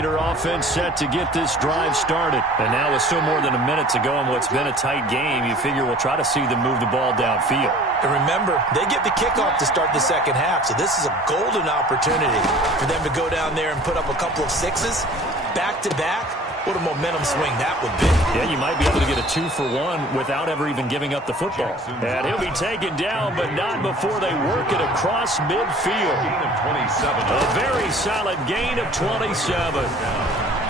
Raider offense set to get this drive started. And now with still more than a minute to go in what's been a tight game, you figure we'll try to see them move the ball downfield. And remember, they get the kickoff to start the second half, so this is a golden opportunity for them to go down there and put up a couple of sixes back-to-back. What a momentum swing that would be. Yeah, you might be able to get a 2-for-1 without ever even giving up the football. And he'll be taken down, but not before they work it across midfield. A very solid gain of 27.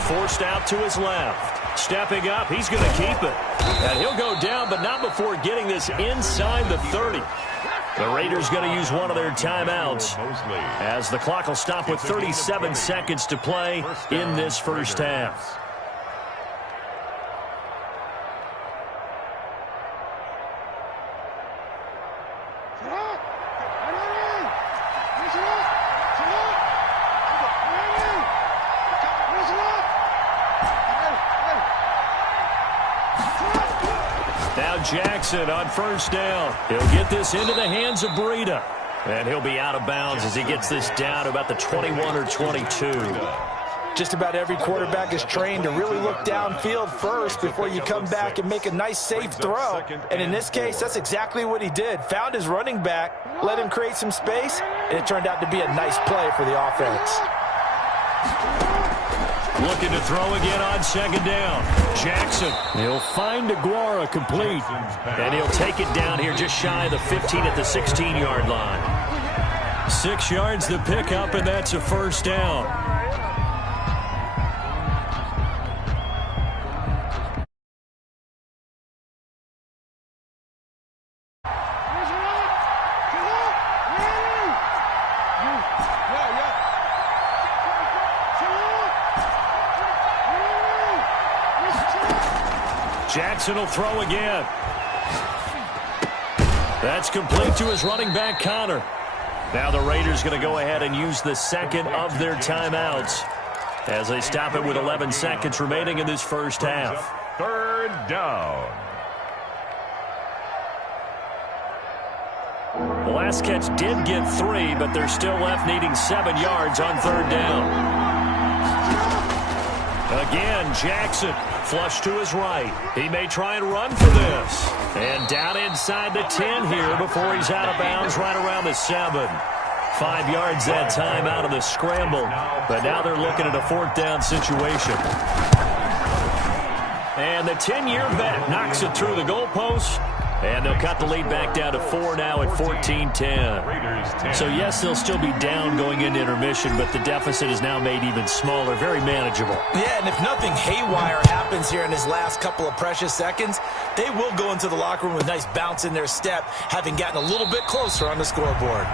Forced out to his left. Stepping up, he's going to keep it. And he'll go down, but not before getting this inside the 30. The Raiders going to use one of their timeouts as the clock will stop with 37 seconds to play in this first half. Jackson on first down. He'll get this into the hands of Breida. And he'll be out of bounds as he gets this down to about the 21 or 22. Just about every quarterback is trained to really look downfield first before you come back and make a nice, safe throw. And in this case, that's exactly what he did. Found his running back, let him create some space, and it turned out to be a nice play for the offense. Looking to throw again on second down. Jackson, he'll find Aguara complete. And he'll take it down here just shy of the 15 at the 16-yard line. 6 yards the pickup, and that's a first down. Jackson will throw again. That's complete to his running back, Connor. Now the Raiders going to go ahead and use the second of their timeouts as they stop it with 11 seconds remaining in this first half. Third down. The last catch did get 3, but they're still left needing 7 yards on third down. Again, Jackson, flush to his right. He may try and run for this. And down inside the 10 here before he's out of bounds right around the 7. 5 yards that time out of the scramble. But now they're looking at a fourth down situation. And the 10-year vet knocks it through the goalpost. And they'll cut the lead back down to 4 now at 14-10. So, yes, they'll still be down going into intermission, but the deficit is now made even smaller, very manageable. Yeah, and if nothing haywire happens here in his last couple of precious seconds, they will go into the locker room with a nice bounce in their step, having gotten a little bit closer on the scoreboard.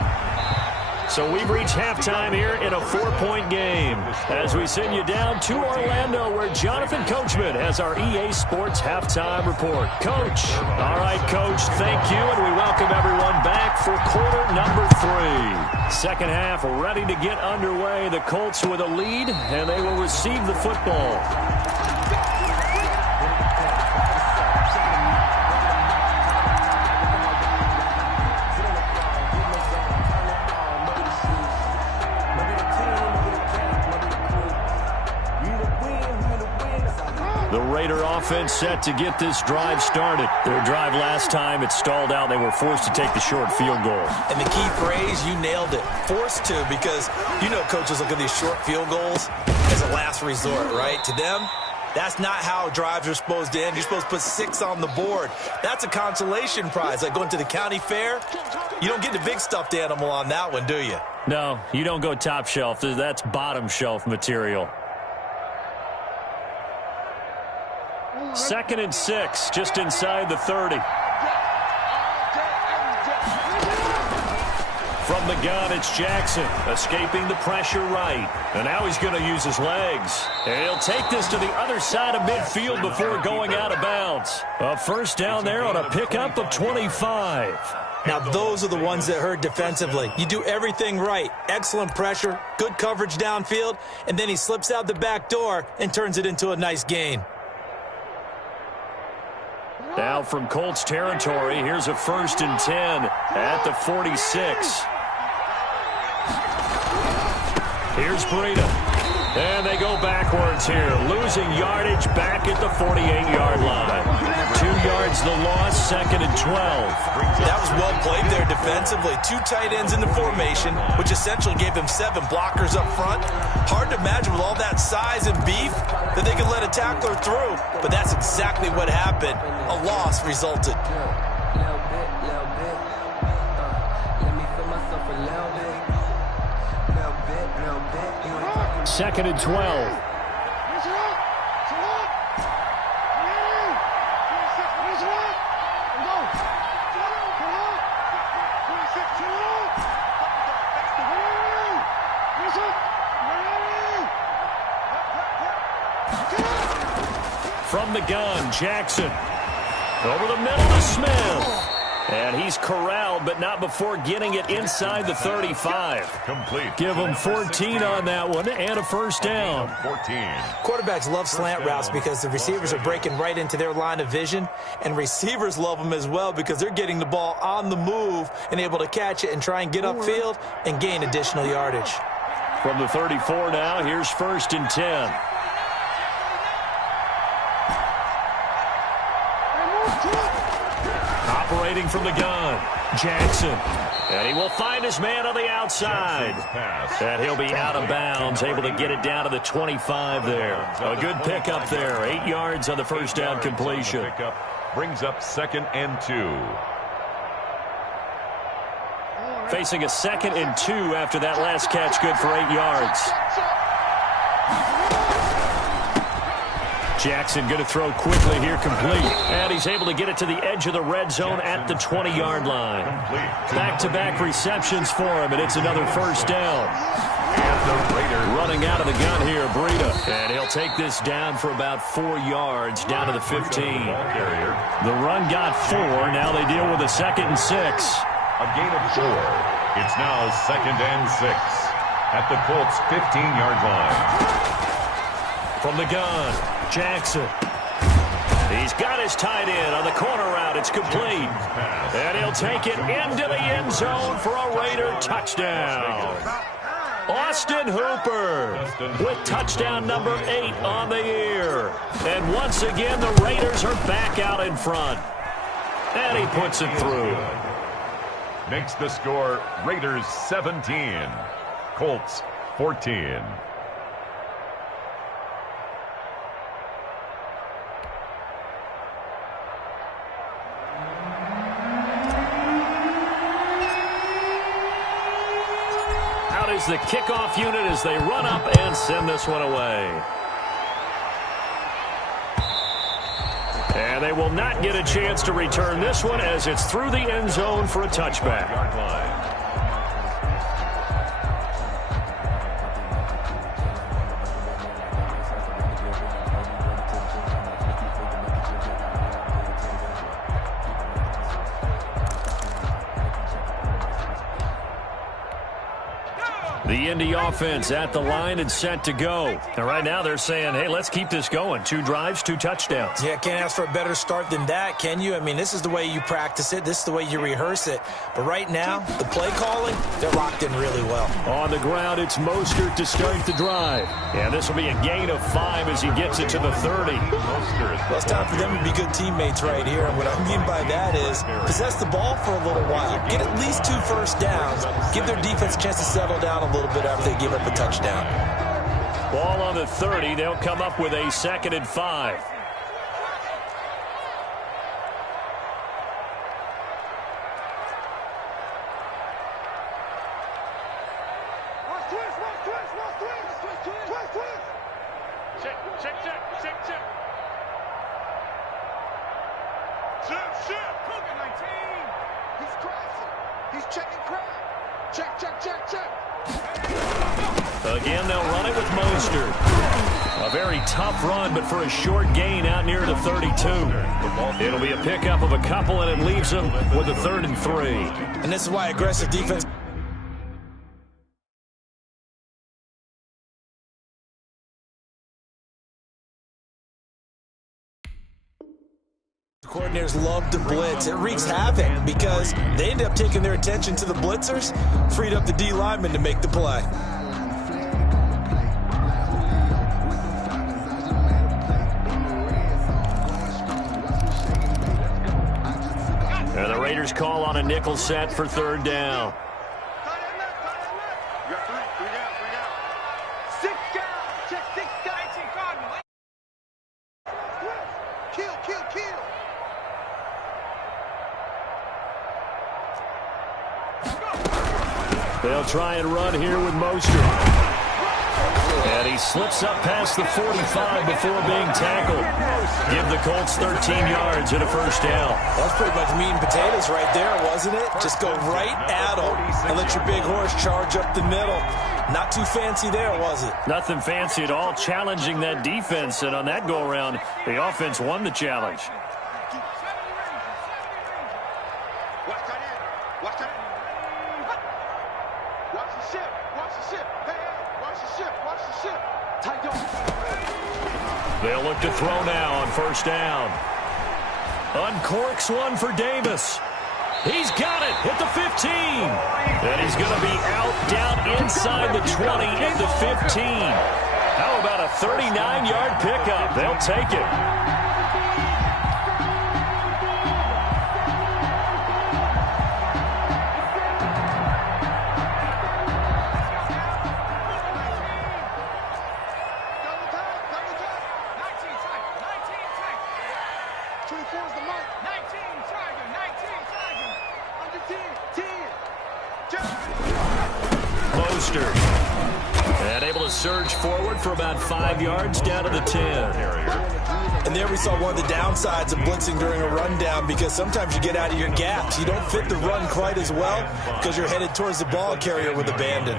So we've reached halftime here in a 4-point game as we send you down to Orlando where Jonathan Coachman has our EA Sports halftime report. Coach. All right, Coach, thank you, and we welcome everyone back for quarter number 3. Second half ready to get underway. The Colts with a lead, and they will receive the football. The Raider offense set to get this drive started. Their drive last time, it stalled out. They were forced to take the short field goal. And the key phrase, you nailed it. Forced to, because you know coaches look at these short field goals as a last resort, right? To them, that's not how drives are supposed to end. You're supposed to put 6 on the board. That's a consolation prize. Like going to the county fair, you don't get the big stuffed animal on that one, do you? No, you don't go top shelf. That's bottom shelf material. 2nd and 6, just inside the 30. From the gun, it's Jackson, escaping the pressure right. And now he's going to use his legs. And he'll take this to the other side of midfield before going out of bounds. A first down there on a pickup of 25. Now, those are the ones that hurt defensively. You do everything right. Excellent pressure, good coverage downfield, and then he slips out the back door and turns it into a nice gain. Now from Colts territory, here's a 1st and 10 at the 46. Here's Breida. And they go backwards here, losing yardage back at the 48-yard line. 2 yards the loss, 2nd and 12. That was well played there defensively. 2 tight ends in the formation, which essentially gave them 7 blockers up front. Hard to imagine with all that size and beef that they could let a tackler through, but that's exactly what happened. A loss resulted. 2nd and 12. From the gun, Jackson. Over the middle to Smith. And he's corralled, but not before getting it inside the 35. Complete. Give him 14 on that one and a first down. 14. Quarterbacks love slant routes because the receivers are breaking right into their line of vision, and receivers love them as well because they're getting the ball on the move and able to catch it and try and get upfield and gain additional yardage. From the 34 now, here's 1st and 10. Operating from the gun, Jackson. And he will find his man on the outside. And he'll be out of bounds, able to get it down to the 25 there. A good pickup there, 8 yards on the first down completion. Brings up 2nd and 2. Facing a 2nd and 2 after that last catch, good for 8 yards. Jackson going to throw quickly here, complete. And he's able to get it to the edge of the red zone at the 20-yard line. Back-to-back receptions for him, and it's another first down. Running out of the gun here, Breida. And he'll take this down for about 4 yards, down to the 15. The run got 4. Now they deal with a 2nd and 6. A gain of 4. It's now 2nd and 6 at the Colts' 15-yard line. From the gun, Jackson. He's got his tight end on the corner route. It's complete. And he'll take it into the end zone for a Raider touchdown. Austin Hooper with touchdown number 8 on the year. And once again, the Raiders are back out in front. And he puts it through. Makes the score Raiders 17, Colts 14. Out is the kickoff unit as they run up and send this one away. And they will not get a chance to return this one as it's through the end zone for a touchback. The Indy offense at the line and set to go. And right now they're saying, hey, let's keep this going. 2 drives, 2 touchdowns. Yeah, can't ask for a better start than that, can you? I mean, this is the way you practice it. This is the way you rehearse it. But right now, the play calling, they're locked in really well. On the ground, it's Mostert to start the drive. And this will be a gain of 5 as he gets it to the 30. Well, it's time for them to be good teammates right here. And what I mean by that is possess the ball for a little while. Get at least 2 first downs. Give their defense a chance to settle down a little bit after they give up a touchdown. Ball on the 30. They'll come up with a 2nd and 5. Again, they'll run it with Mostert. A very tough run, but for a short gain out near the 32. It'll be a pickup of a couple, and it leaves them with a 3rd and 3. And this is why aggressive defense. The coordinators love to blitz. It wreaks havoc because they end up taking their attention to the blitzers, freed up the D lineman to make the play. And the Raiders call on a nickel set for third down. They'll try and run here with Mostert. And he slips up past the 45 before being tackled. Give the Colts 13 yards and a first down. That was pretty much meat and potatoes right there, wasn't it? Just go right at them and let your big horse charge up the middle. Not too fancy there, was it? Nothing fancy at all, challenging that defense. And on that go-around, the offense won the challenge. They'll look to throw now on first down. Uncorks one for Davis. He's got it at the 15. And he's going to be out down inside the 20 at the 15. How about a 39-yard pickup? They'll take it. And able to surge forward for about 5 yards down to the 10. And there we saw one of the downsides of blitzing during a rundown, because sometimes you get out of your gaps. You don't fit the run quite as well because you're headed towards the ball carrier with abandon.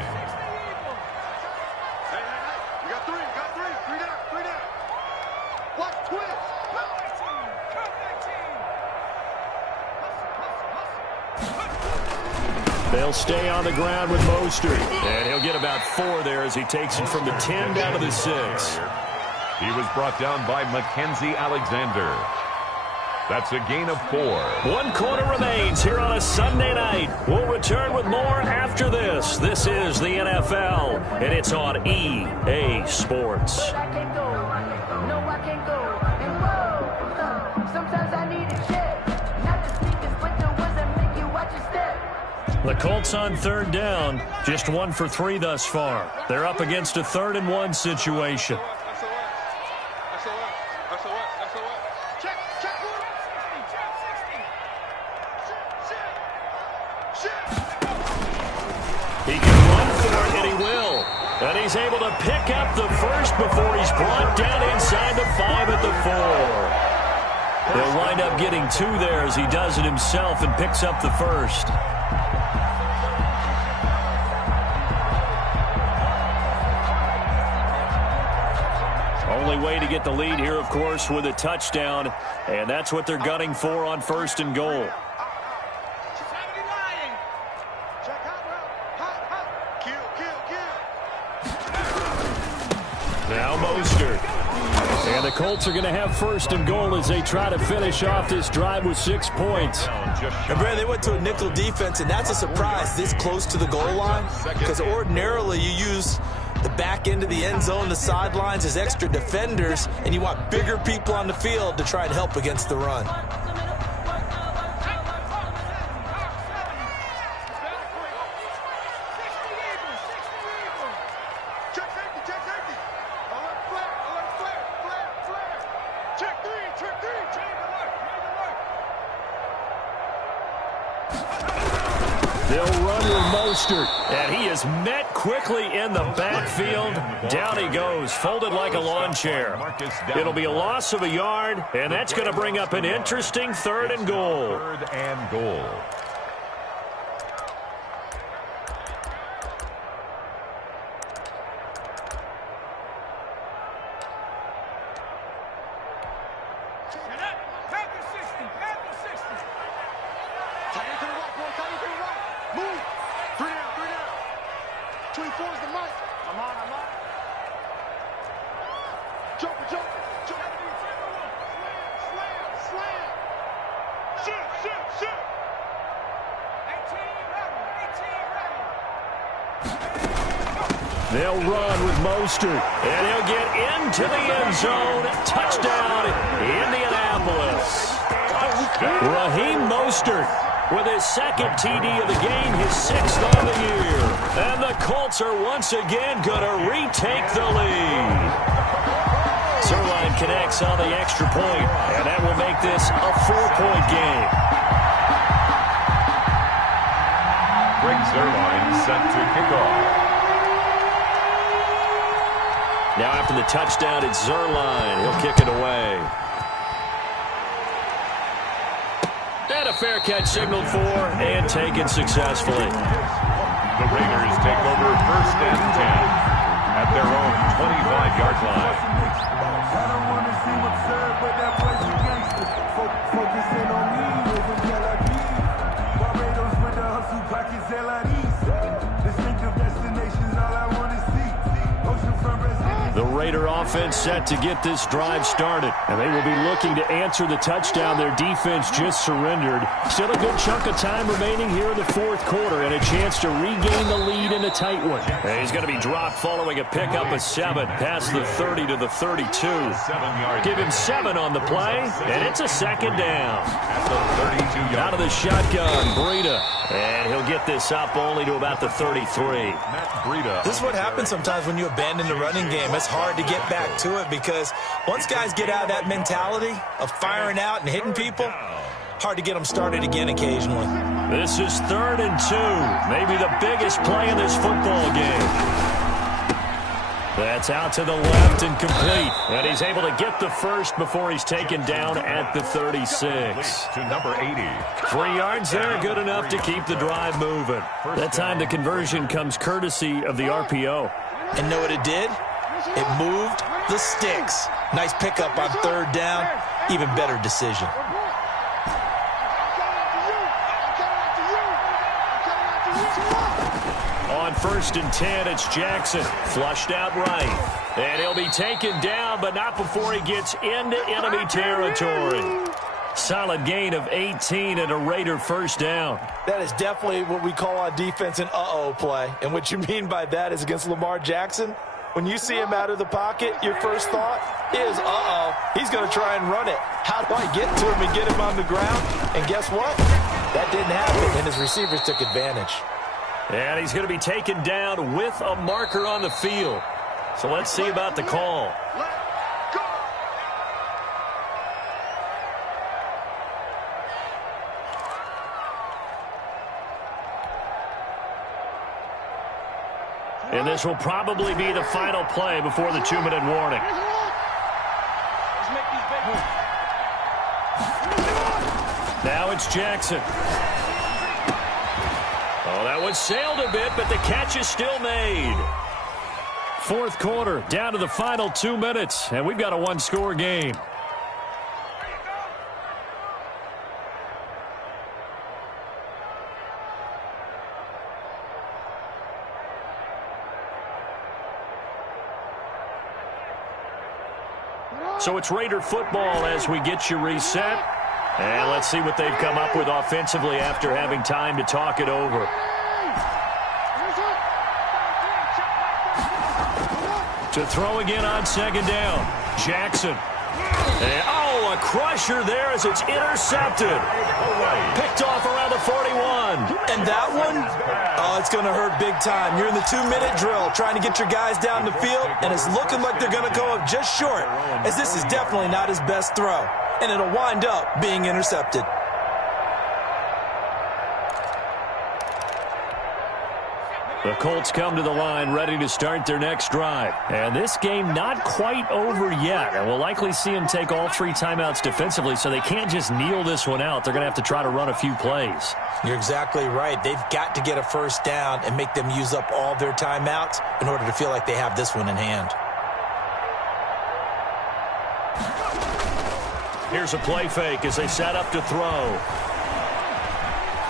They'll stay on the ground with Mostert. And he'll get about 4 there as he takes it from the 10 down to the 6. He was brought down by Mackenzie Alexander. That's a gain of 4. 1 quarter remains here on a Sunday night. We'll return with more after this. This is the NFL, and it's on EA Sports. The Colts on third down, just 1 for 3 thus far. They're up against a 3rd and 1 situation. He can run for it, and he will. And he's able to pick up the first before he's brought down inside the 5 at the 4. He'll wind up getting 2 there as he does it himself and picks up the first. Only way to get the lead here, of course, with a touchdown, and that's what they're gunning for on 1st and goal. Now Mostert. And the Colts are going to have 1st and goal as they try to finish off this drive with 6 points. And Brad, they went to a nickel defense, and that's a surprise this close to the goal line, because ordinarily you use the back end of the end zone, the sidelines as extra defenders, and you want bigger people on the field to try and help against the run. They'll run with Mostert, and he is met quickly in the backfield. Down he goes, folded like a lawn chair. It'll be a loss of a yard, and that's going to bring up an interesting 3rd and goal. 3rd and goal. They'll run with Mostert, and he'll get into the end zone. Touchdown, Indianapolis. Raheem Mostert Mostert with his second TD of the game, his 6th on the year. And the Colts are once again going to retake the lead. Zerline connects on the extra point, and that will make this a 4-point game. Greg Zerline set to kick off. Now after the touchdown, it's Zerline. He'll kick it away. And a fair catch signaled for and taken successfully. The Raiders take over 1st and 10 at their own 25-yard line. I don't want to seem absurd, but that place is gangster. Focusing on me, living Tel-Aviv. Barbados with the hustle pockets, LIDs. Distinctive destinations, all I want to see. Oceanfront residence. The Raider offense set to get this drive started. And they will be looking to answer the touchdown their defense just surrendered. Still a good chunk of time remaining here in the 4th quarter and a chance to regain the lead in a tight one. And he's going to be dropped following a pickup of 7 past the 30 to the 32. Give him 7 on the play, and it's a 2nd down. Out of the shotgun, Breida. And he'll get this up only to about the 33. This is what happens sometimes when you abandon the running game. It's hard to get back to it because once guys get out of that mentality of firing out and hitting people, hard to get them started again occasionally. This is 3rd and 2. Maybe the biggest play in this football game. That's out to the left and complete. And he's able to get the first before he's taken down at the 36. To number 80. 3 yards there, good enough to keep the drive moving. That time the conversion comes courtesy of the RPO. And know what it did? It moved the sticks. Nice pickup on 3rd down. Even better decision. On 1st and 10, it's Jackson. Flushed out right. And he'll be taken down, but not before he gets into enemy territory. Solid gain of 18 and a Raider 1st down. That is definitely what we call on defense an uh-oh play. And what you mean by that is against Lamar Jackson, when you see him out of the pocket, your first thought is, uh-oh, he's going to try and run it. How do I get to him and get him on the ground? And guess what? That didn't happen, and his receivers took advantage. And he's going to be taken down with a marker on the field. So let's see about the call. And this will probably be the final play before the 2-minute warning. Now it's Jackson. Oh, that one sailed a bit, but the catch is still made. 4th quarter, down to the final 2 minutes, and we've got a 1-score game. So it's Raider football as we get you reset. And let's see what they've come up with offensively after having time to talk it over. To throw again on 2nd down. Jackson. And, oh, a crusher there as it's intercepted. Picked off around the 41. And that one, oh, it's going to hurt big time. You're in the 2-minute drill trying to get your guys down the field, and it's looking like they're going to go up just short, as this is definitely not his best throw. And it'll wind up being intercepted. The Colts come to the line ready to start their next drive. And this game not quite over yet. And we'll likely see them take all 3 timeouts defensively, so they can't just kneel this one out. They're going to have to try to run a few plays. You're exactly right. They've got to get a 1st down and make them use up all their timeouts in order to feel like they have this one in hand. Here's a play fake as they set up to throw.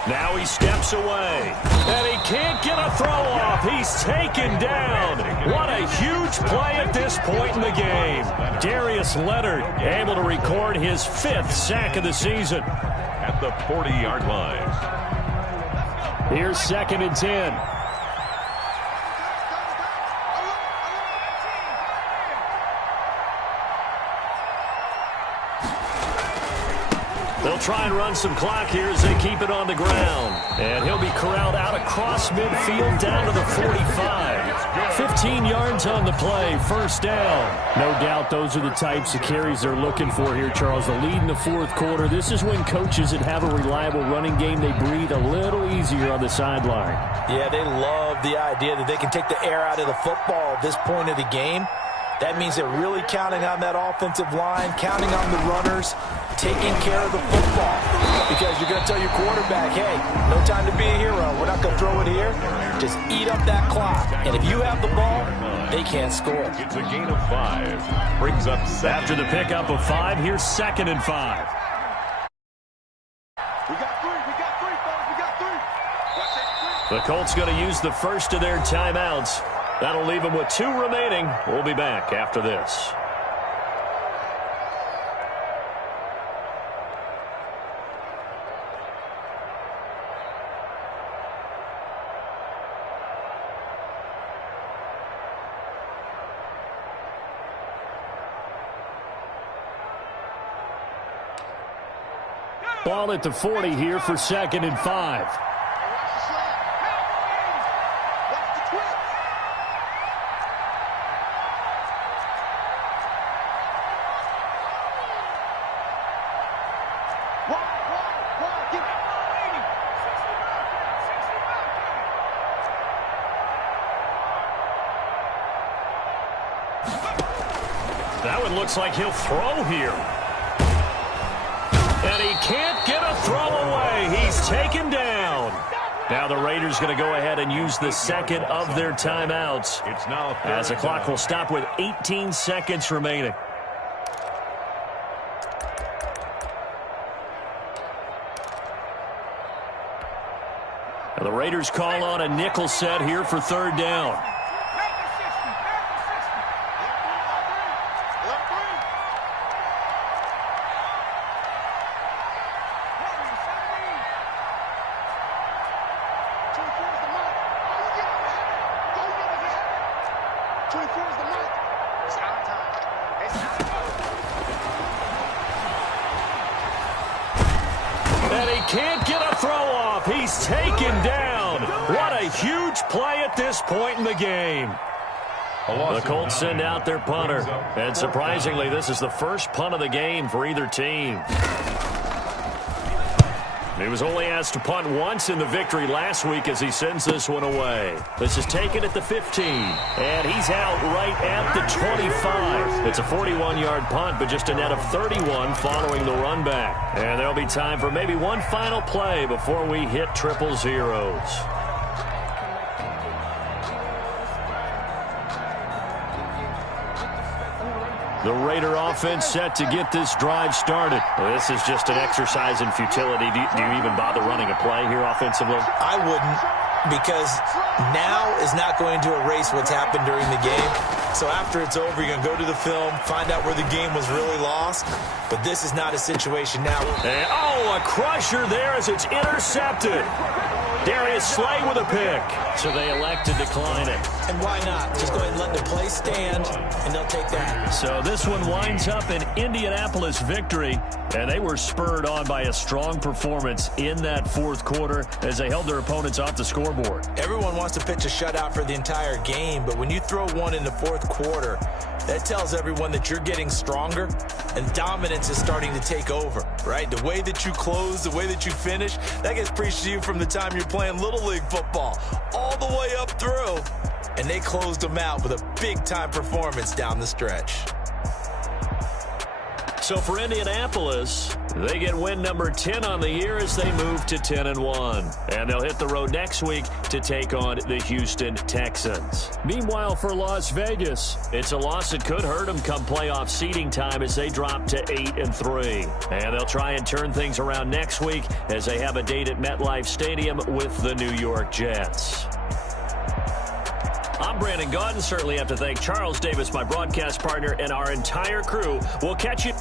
Now he steps away, and he can't get a throw off. He's taken down. What a huge play at this point in the game. Darius Leonard able to record his 5th sack of the season. At the 40-yard line. Here's 2nd and 10. They'll try and run some clock here as they keep it on the ground. And he'll be corralled out across midfield down to the 45. 15 yards on the play, first down. No doubt those are the types of carries they're looking for here, Charles. The lead in the fourth quarter. This is when coaches that have a reliable running game, they breathe a little easier on the sideline. Yeah, they love the idea that they can take the air out of the football at this point of the game. That means they're really counting on that offensive line, counting on the runners, taking care of the football. Because you're going to tell your quarterback, hey, no time to be a hero. We're not going to throw it here. Just eat up that clock. And if you have the ball, they can't score. It's a gain of 5. Brings up 7. After the pickup of 5, here's 2nd and 5. We got 3, fellas. We got 3. The Colts going to use the first of their timeouts. That'll leave them with 2 remaining. We'll be back after this. Ball at the 40 here for 2nd and 5. That one looks like he'll throw here. And he can't get a throw away. He's taken down. Now the Raiders going to go ahead and use the second of their timeouts. It's now as the clock will stop with 18 seconds remaining. And the Raiders call on a nickel set here for 3rd down. And he can't get a throw off. He's taken down. What a huge play at this point in the game. The Colts send out their punter. And surprisingly, this is the first punt of the game for either team. He was only asked to punt once in the victory last week as he sends this one away. This is taken at the 15. And he's out right at the 25. It's a 41-yard punt, but just a net of 31 following the run back. And there'll be time for maybe one final play before we hit triple zeros. The Raider offense set to get this drive started. Well, this is just an exercise in futility. Do you even bother running a play here offensively? I wouldn't, because now is not going to erase what's happened during the game. So after it's over, you're going to go to the film, find out where the game was really lost. But this is not a situation now. And, a crusher there as it's intercepted. Darius Slay with a pick. So they elect to decline it. And why not? Just go ahead and let the play stand, and they'll take that. So this one winds up an Indianapolis victory, and they were spurred on by a strong performance in that fourth quarter as they held their opponents off the scoreboard. Everyone wants to pitch a shutout for the entire game, but when you throw one in the fourth quarter, that tells everyone that you're getting stronger and dominance is starting to take over, right? The way that you close, the way that you finish, that gets preached to you from the time you're playing Little League football all the way up through. And they closed them out with a big-time performance down the stretch. So for Indianapolis, they get win number 10 on the year as they move to 10-1. And they'll hit the road next week to take on the Houston Texans. Meanwhile, for Las Vegas, it's a loss that could hurt them come playoff seeding time as they drop to 8-3. And they'll try and turn things around next week as they have a date at MetLife Stadium with the New York Jets. I'm Brandon Gaudin. Certainly have to thank Charles Davis, my broadcast partner, and our entire crew. We'll catch you.